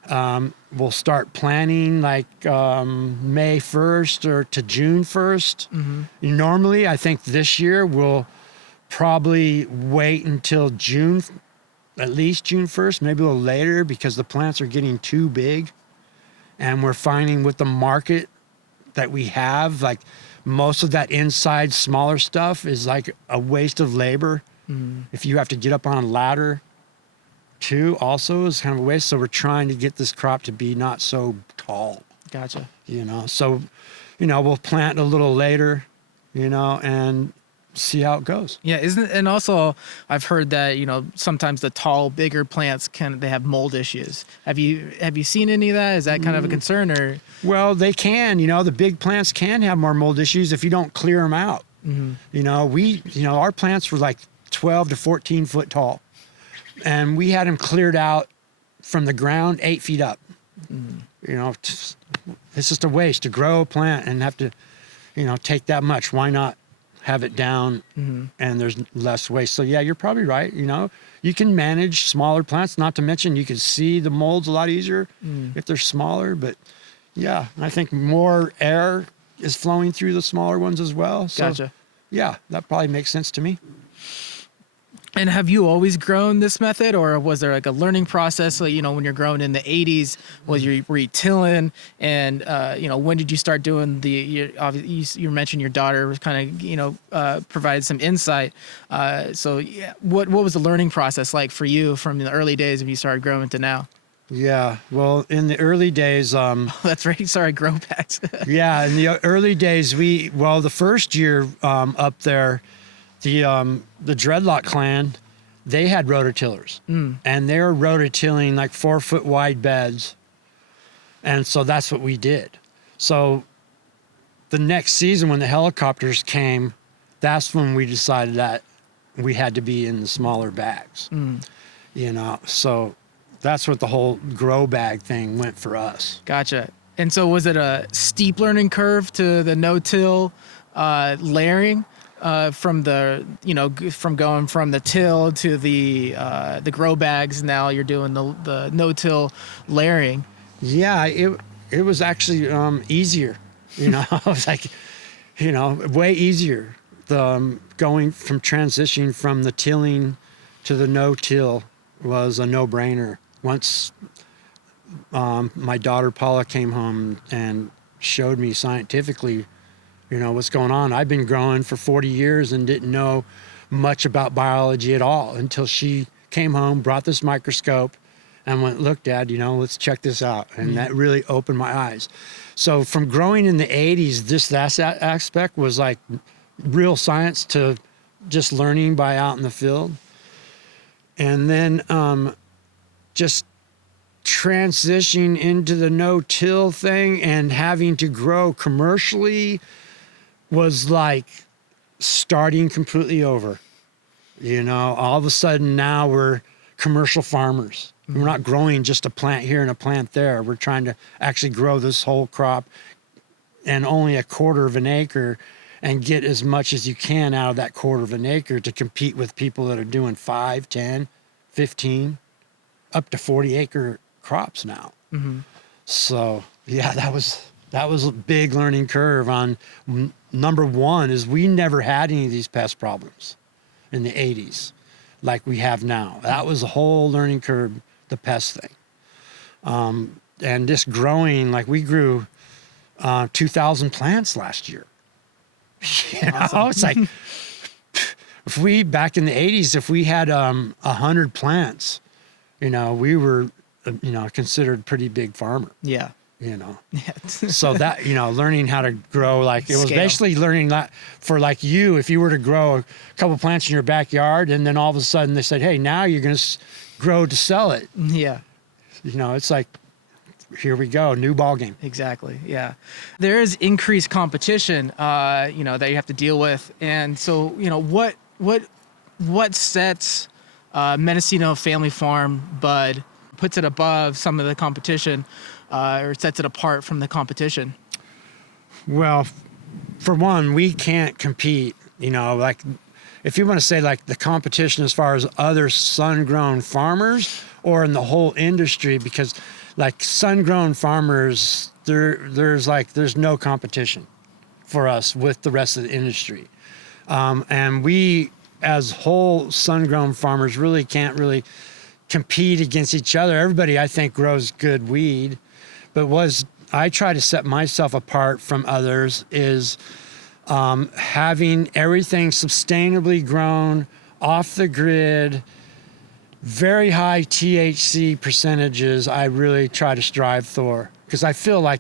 We'll start planting like May 1st or to June 1st. Mm-hmm. Normally, I think this year we'll probably wait until June, at least June 1st, maybe a little later, because the plants are getting too big. And we're finding with the market that we have, like most of that inside smaller stuff is like a waste of labor. Mm-hmm. If you have to get up on a ladder, too, also is kind of a waste. So we're trying to get this crop to be not so tall. Gotcha. You know, so, you know, we'll plant a little later, you know, and see how it goes. Yeah, and also I've heard that, you know, sometimes the tall, bigger plants they have mold issues. Have you seen any of that? Is that kind of a concern, or? Well, they can, you know, the big plants can have more mold issues if you don't clear them out. Mm-hmm. You know, our plants were like 12 to 14 foot tall. And we had them cleared out from the ground 8 feet up. Mm. You know, it's just a waste to grow a plant and have to, you know, take that much. Why not have it down and there's less waste? So yeah, you're probably right. You know, you can manage smaller plants, not to mention you can see the molds a lot easier if they're smaller. But yeah, I think more air is flowing through the smaller ones as well. So, gotcha. Yeah, that probably makes sense to me. And have you always grown this method, or was there like a learning process? Like, you know, when you're growing in the 80s, were you tilling? And, you know, when did you start doing you mentioned your daughter was kind of, you know, provided some insight. So yeah, what was the learning process like for you from the early days when you started growing to now? Yeah, well, in the early days... that's right, sorry, grow packs. Yeah, in the early days, the first year up there, The Dreadlock clan, they had rototillers, and they were rototilling like 4-foot wide beds, and so that's what we did. So the next season when the helicopters came, that's when we decided that we had to be in the smaller bags, you know. So that's what the whole grow bag thing went for us. Gotcha. And so was it a steep learning curve to the no-till layering? From from going from the till to the grow bags, now you're doing the no-till layering. Yeah, it was actually easier. You know, I was like, you know, way easier. The going from transitioning from the tilling to the no-till was a no-brainer. Once my daughter Paula came home and showed me scientifically, you know, what's going on. I've been growing for 40 years and didn't know much about biology at all until she came home, brought this microscope, and went, look, Dad, you know, let's check this out. And that really opened my eyes. So from growing in the 80s, that aspect was like real science to just learning by out in the field. And then just transitioning into the no-till thing and having to grow commercially was like starting completely over. You know, all of a sudden now we're commercial farmers. We're not growing just a plant here and a plant there. We're trying to actually grow this whole crop and only a quarter of an acre and get as much as you can out of that quarter of an acre to compete with people that are doing 5, 10, 15, up to 40 acre crops now. So yeah, that was a big learning curve on number one is we never had any of these pest problems in the 80s like we have now. That was a whole learning curve, the pest thing. And just growing, like we grew 2,000 plants last year. You know, awesome. It's like, if we, back in the 80s, if we had 100 plants, you know, we were, you know, considered a pretty big farmer. Yeah. You know, so that, you know, learning how to grow, like it was basically learning that for like you, if you were to grow a couple plants in your backyard and then all of a sudden they said, hey, now you're going to grow to sell it. Yeah. You know, it's like, here we go, new ball game. Exactly. Yeah. There is increased competition, you know, that you have to deal with. And so, you know, what sets Mendocino Family Farm bud, puts it above some of the competition, or sets it apart from the competition? Well, for one, we can't compete, you know, like if you want to say like the competition as far as other sun-grown farmers or in the whole industry, because like sun-grown farmers, there's no competition for us with the rest of the industry. And we as whole sun-grown farmers really can't really compete against each other. Everybody, I think, grows good weed. But I try to set myself apart from others is having everything sustainably grown, off the grid, very high THC percentages. I really try to strive for, because I feel like,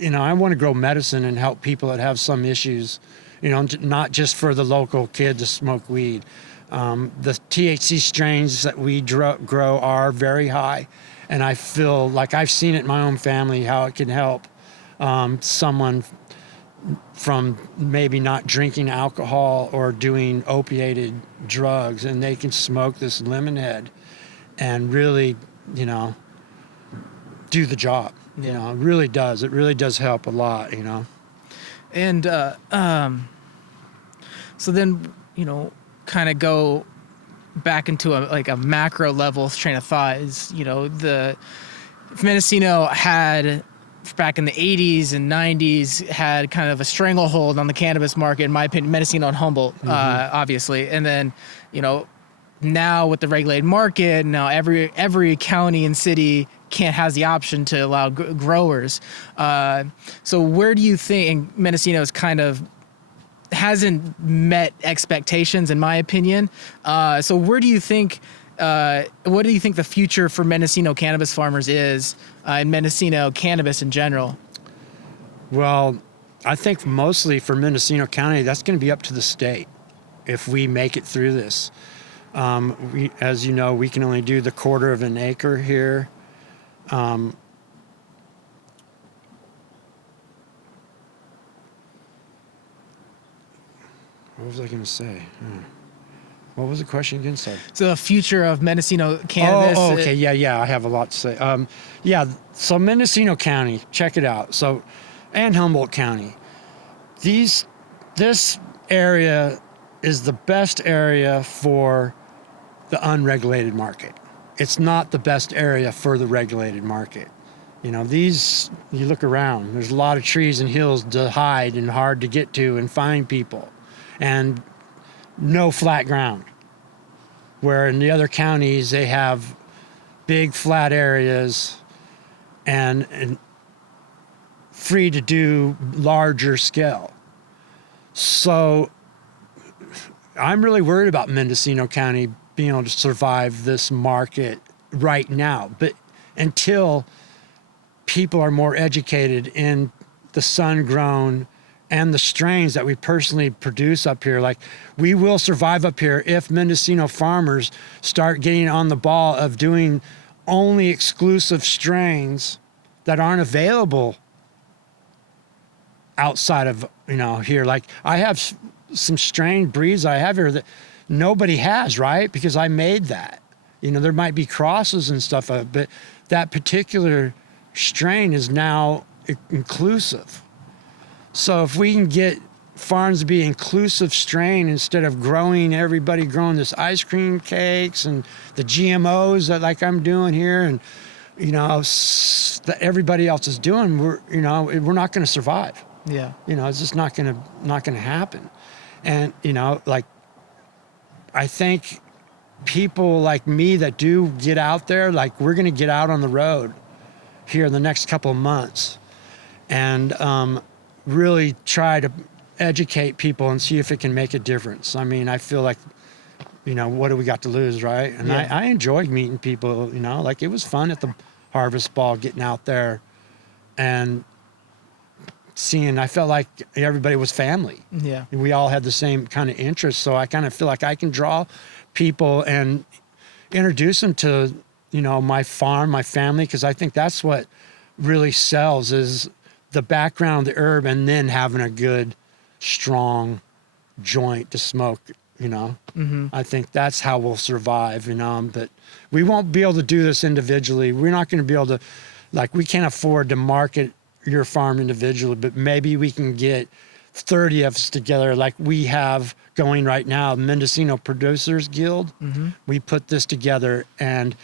you know, I want to grow medicine and help people that have some issues, you know, not just for the local kid to smoke weed. The THC strains that we grow are very high. And I feel like I've seen it in my own family, how it can help someone from maybe not drinking alcohol or doing opiated drugs, and they can smoke this lemon head and really, you know, do the job. You know, it really does. It really does help a lot, you know. And so then, you know, kind of go back into a macro level train of thought is, you know, if Mendocino had back in the 80s and 90s had kind of a stranglehold on the cannabis market, in my opinion, Mendocino and Humboldt, obviously. And then, you know, now with the regulated market, now every county and city has the option to allow growers. So where do you think Mendocino's kind of hasn't met expectations, in my opinion? So where do you think, what do you think the future for Mendocino cannabis farmers is, and Mendocino cannabis in general? Well, I think mostly for Mendocino County, that's going to be up to the state. if we make it through this. As you know, we can only do the 1/4 of an acre here. What was I going to say? What was the question again? Sorry. So the future of Mendocino cannabis. Oh, okay. Yeah. I have a lot to say. So Mendocino County, check it out. So, and Humboldt County. This area is the best area for the unregulated market. It's not the best area for the regulated market. You look around, there's a lot of trees and hills to hide and hard to get to and find people, and no flat ground. Where in the other counties, they have big flat areas and free to do larger scale. So I'm really worried about Mendocino County being able to survive this market right now. But until people are more educated in the sun-grown and the strains that we personally produce up here, like we will survive up here if Mendocino farmers start getting on the ball of doing only exclusive strains that aren't available outside of, here. Like I have some strain breeds I have here that nobody has, right? Because I made that. There might be crosses and stuff, but that particular strain is now inclusive. So if we can get farms to be inclusive strain instead of everybody growing this ice cream cakes and the GMOs that like I'm doing here and, that everybody else is doing, we're not going to survive. Yeah. It's just not going to happen. And, I think people like me that do get out there, like we're going to get out on the road here in the next couple of months and really try to educate people and see if it can make a difference. I mean, I feel like, what do we got to lose, right? And yeah. I enjoyed meeting people, like it was fun at the Harvest Ball, getting out there and I felt like everybody was family. Yeah. We all had the same kind of interests. So I kind of feel like I can draw people and introduce them to, my farm, my family, because I think that's what really sells is the background, the herb, and then having a good, strong joint to smoke, Mm-hmm. I think that's how we'll survive, but we won't be able to do this individually. We're not going to be able to, we can't afford to market your farm individually, but maybe we can get 30 of us together like we have going right now, Mendocino Producers Guild. Mm-hmm. We put this together and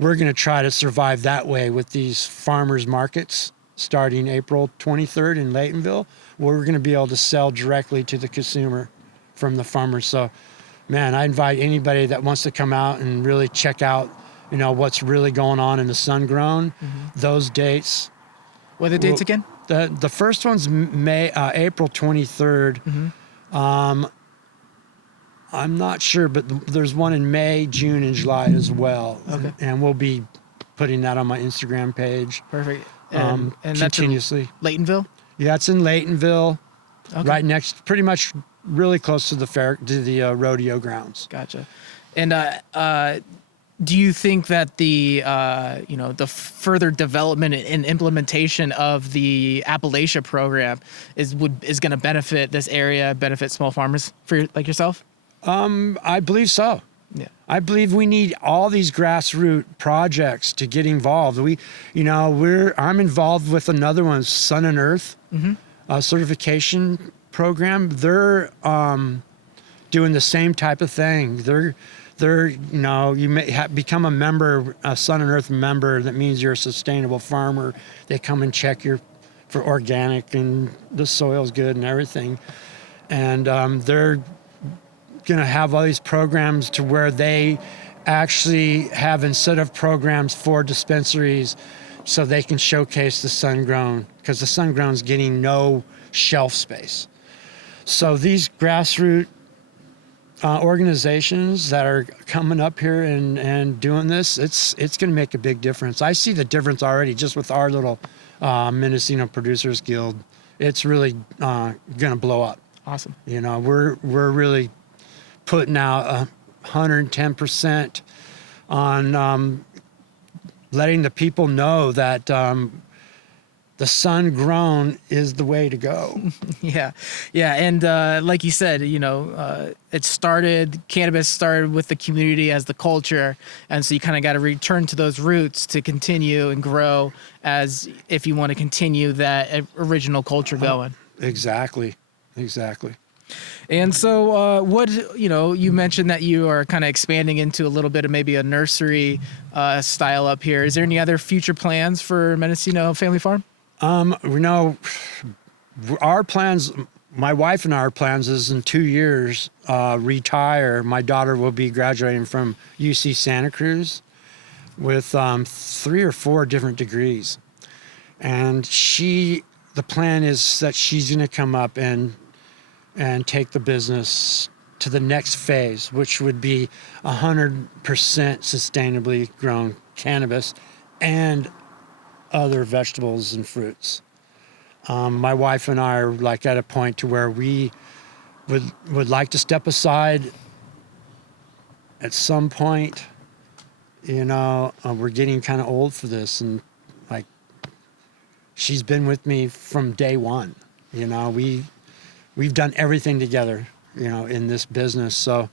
we're going to try to survive that way with these farmers markets starting April 23rd in Laytonville, where we're going to be able to sell directly to the consumer from the farmers. So, man, I invite anybody that wants to come out and really check out, what's really going on in the sun-grown, those dates. What are the dates again? The first one's April 23rd. Mm-hmm. I'm not sure, but there's one in May, June, and July as well. Okay. And we'll be putting that on my Instagram page. Perfect. And continuously. That's in Laytonville? Yeah, it's in Laytonville, Okay. right next, pretty much really close to the rodeo grounds. Gotcha. And do you think that the further development and implementation of the Appalachia program is going to benefit this area, benefit small farmers like yourself? I believe so. Yeah. I believe we need all these grassroots projects to get involved. I'm involved with another one, Sun and Earth, certification program. They're doing the same type of thing. You may become a member, a Sun and Earth member. That means you're a sustainable farmer. They come and check for organic and the soil's good and everything. And they're going to have all these programs to where they actually have incentive programs for dispensaries so they can showcase the sun-grown, because the sun-grown is getting no shelf space. So these grassroots organizations that are coming up here and doing this, it's going to make a big difference. I see the difference already just with our little Mendocino Producers Guild. It's really going to blow up. Awesome. We're really putting out 110% on letting the people know that the sun grown is the way to go. Yeah. And like you said, cannabis started with the community as the culture. And so you kind of got to return to those roots to continue and grow as if you want to continue that original culture going. Exactly. And so you mentioned that you are kind of expanding into a little bit of maybe a nursery style up here. Is there any other future plans for Mendocino Family Farm? Our plans, my wife and our plans is in 2 years, retire. My daughter will be graduating from UC Santa Cruz with 3 or 4 different degrees. And the plan is that she's going to come up and take the business to the next phase, which would be 100% sustainably grown cannabis and other vegetables and fruits. My wife and I are like at a point to where we would like to step aside at some point. We're getting kind of old for this, and like she's been with me from day one. We've done everything together, in this business. So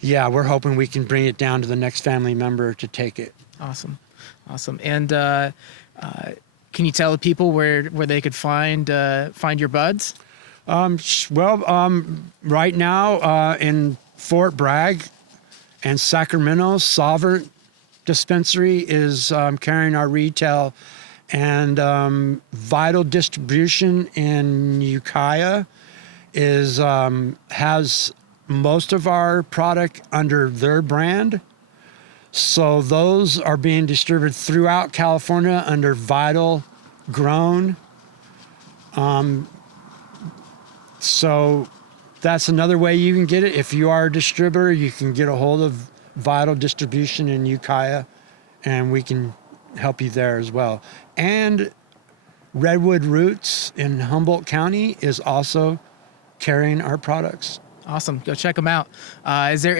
yeah, we're hoping we can bring it down to the next family member to take it. Awesome. And can you tell the people where they could find your buds? Right now in Fort Bragg and Sacramento, Sovereign Dispensary is carrying our retail, and Vital Distribution in Ukiah has most of our product under their brand. So those are being distributed throughout California under Vital Grown. So that's another way you can get it. If you are a distributor, you can get a hold of Vital Distribution in Ukiah, and we can help you there as well. And Redwood Roots in Humboldt County is also carrying our products. Awesome. Go check them out.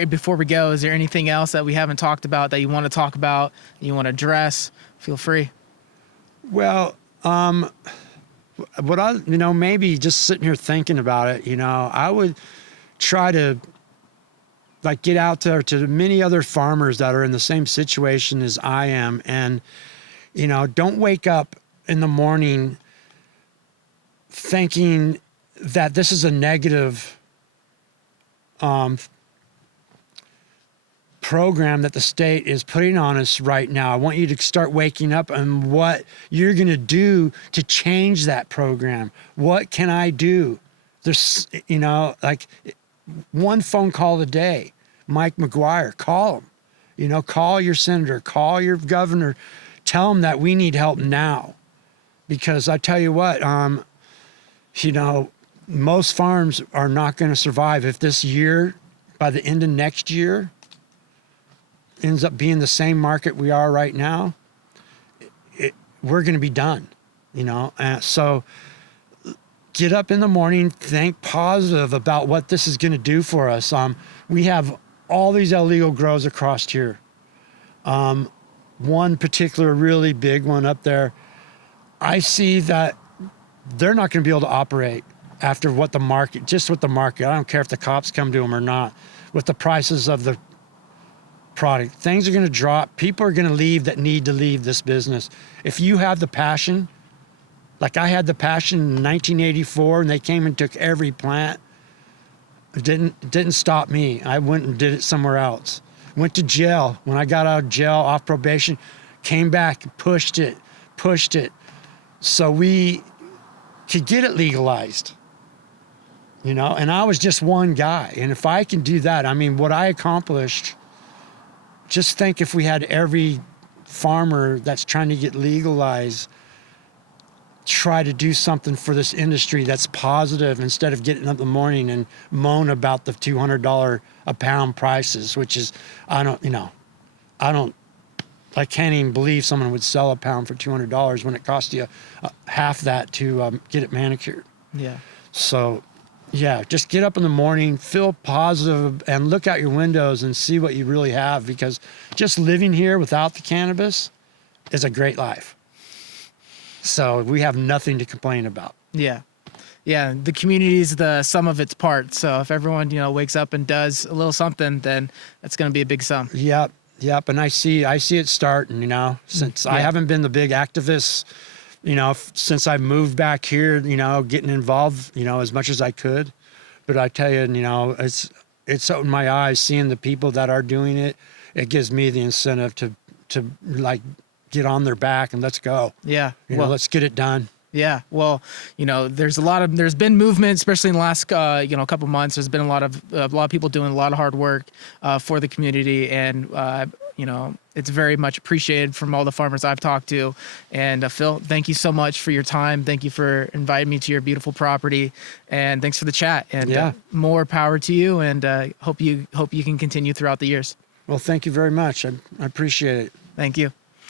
Before we go, is there anything else that we haven't talked about that you want to talk about, you want to address? Feel free. Well, maybe just sitting here thinking about it, I would try to get out there to many other farmers that are in the same situation as I am. And, don't wake up in the morning thinking that this is a negative program that the state is putting on us right now. I want you to start waking up and what you're going to do to change that program. What can I do? There's, one phone call a day. Mike McGuire, call him. Call your senator, call your governor, tell them that we need help now. Because I tell you what, most farms are not going to survive if this year, by the end of next year, ends up being the same market we are right now. We're going to be done, so get up in the morning, think positive about what this is going to do for us. We have all these illegal grows across here. One particular really big one up there, I see that they're not going to be able to operate after what the market, I don't care if the cops come to them or not, with the prices of the product. Things are going to drop. People are going to leave that need to leave this business. If you have the passion, like I had the passion in 1984 and they came and took every plant, it didn't stop me. I went and did it somewhere else. Went to jail. When I got out of jail off probation, came back, pushed it. So we could get it legalized. And I was just one guy. And if I can do that, what I accomplished, just think if we had every farmer that's trying to get legalized try to do something for this industry that's positive instead of getting up in the morning and moan about the $200 a pound prices, which is, I can't even believe someone would sell a pound for $200 when it costs you half that to get it manicured. Yeah. So Yeah, just get up in the morning, feel positive, and look out your windows and see what you really have, because just living here without the cannabis is a great life. So we have nothing to complain about. Yeah. Yeah, the community is the sum of its parts. So if everyone, wakes up and does a little something, then that's going to be a big sum. Yep. And I see it starting, since I haven't been the big activist, since I moved back here, getting involved, as much as I could. But I tell you, it's opened my eyes seeing the people that are doing it. It gives me the incentive to like get on their back and let's go. Yeah. Let's get it done. Yeah. Well, there's been movement, especially in the last, couple months. There's been a lot of people doing a lot of hard work for the community. And, it's very much appreciated from all the farmers I've talked to. And Phil, thank you so much for your time. Thank you for inviting me to your beautiful property. And thanks for the chat. And more power to you. And hope you can continue throughout the years. Well, thank you very much. I appreciate it. Thank you.